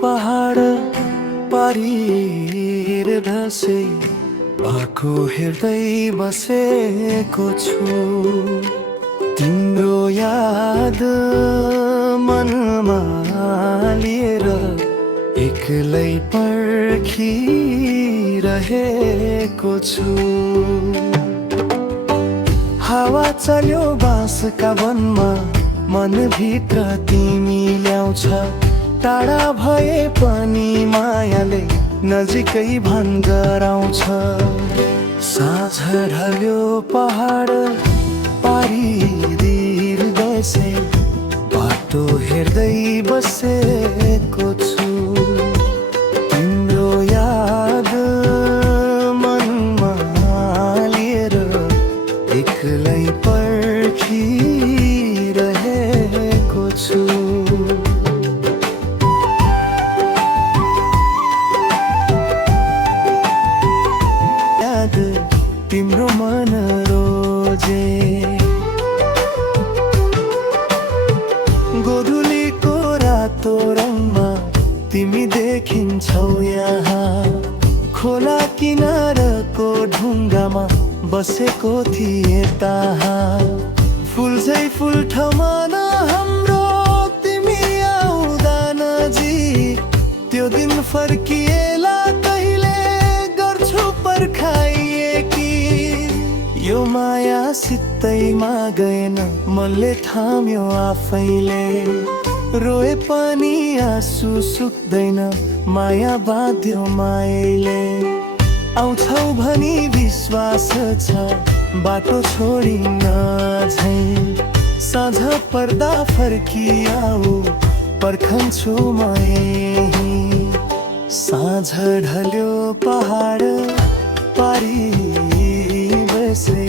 पहाड पारी धसे बाटो हेर्दै बसेको छु। तिम्रो याद मनमा लिएर एक्लै पर्खिरहेको छु। हावा चल्यो बाँसका वनमा मनभित्र तिमी ल्याउँछ। टाढा भए पनि मायाले नजिकै भान गराउँछ। साँझ ढल्यो पहाड पारी बसे बाटो हेर्दै बसेको छु। तिम्रो याद मनमा लिएर एक्लै पर्खिरहेको छु। तिम्रो मन रोजे गोधुलीको रातो रङमा तिमी देखिन्छौ यहाँ। खोला किनारको ढुङ्गामा बसेको थिए तहाँ। फुल झै फुल ठाउँमा न हाम्रो तिमी आउँदा नजिक। त्यो दिन फर्किएला कहिले गर्छु पर्खाइए कि। यो माया सित्तैमा गएन मनले थाम्यो आफैले। रोए पनि आँसु सुक्दैन माया बाँध्यो मायाले। आउँछौ भनी विश्वास छ बाटो छोडिन झै। साँझ पर्दा फर्किआऊ पर्खन्छु म यहीँ। साँझ ढल्यो पहाड पारी बसे